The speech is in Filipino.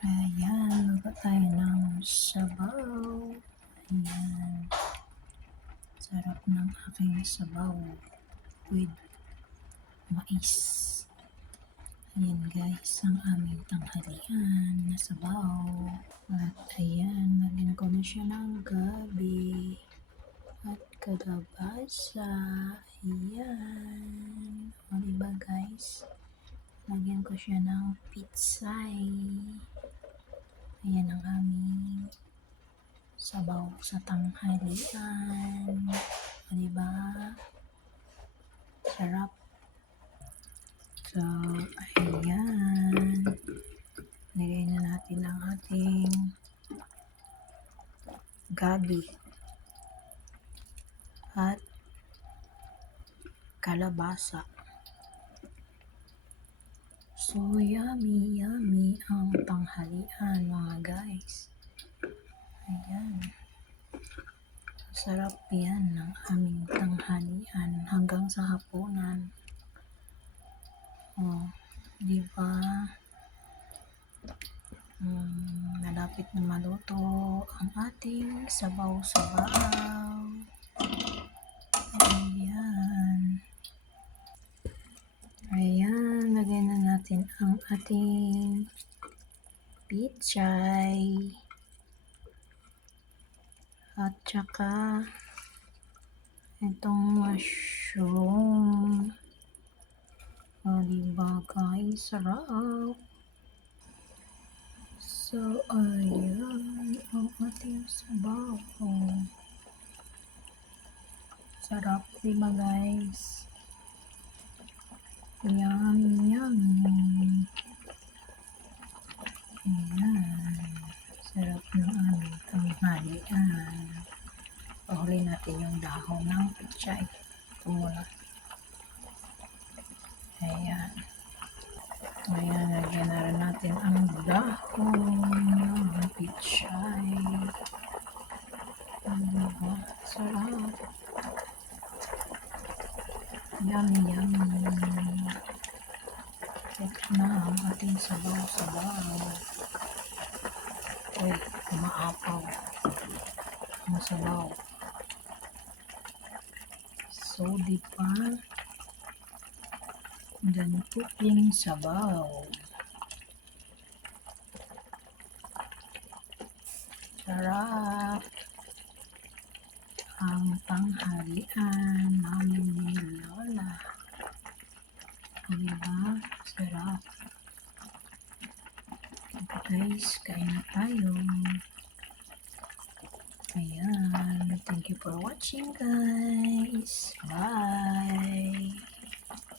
Ayan, luto tayo ng sabaw. Ayan, sarap ng aking sabaw with mais. Ayan guys, ang aming tanghalian na sabaw. At ayan, nalagyan ko na siya ng gabi at kalabasa. Ayan. O diba guys, lagyan ko siya ng pitsay. Ayan ang aming sabaw sa tanghalian. O diba? Sarap. So, ayan. Lagay na natin ang ating gabi at kalabasa. So, yummy, yummy ang tanghalian mga guys. Ayan. Sarap yan ng aming tanghalian hanggang sa hapunan. Oh, di ba? Malapit na maluto ang ating sabaw-sabaw. Ayan. Ayan, lagyan na natin ang ating pitsay. At saka itong mushroom. O diba guys, sarap. So, ayan ang ating sabaw. Sarap, diba guys? Yummy, yummy. Ayan. Sarap ng aming tanghalian. Pahuli natin yung dahon ng pitsay. Ito muna. Ayan. Ayan, lagyan na rin natin ang dahon ng pitsay. Diba? Sarap. Yummy, yummy. Ito na ang ating sabaw-sabaw. Uy, umaapaw ang sabaw. So, diba? Ganito yung sabaw. Sarap. Ang tanghalian namin ni Lola. Diba? Sarap. Guys, kain na tayo. Ayan. Thank you for watching guys. Bye.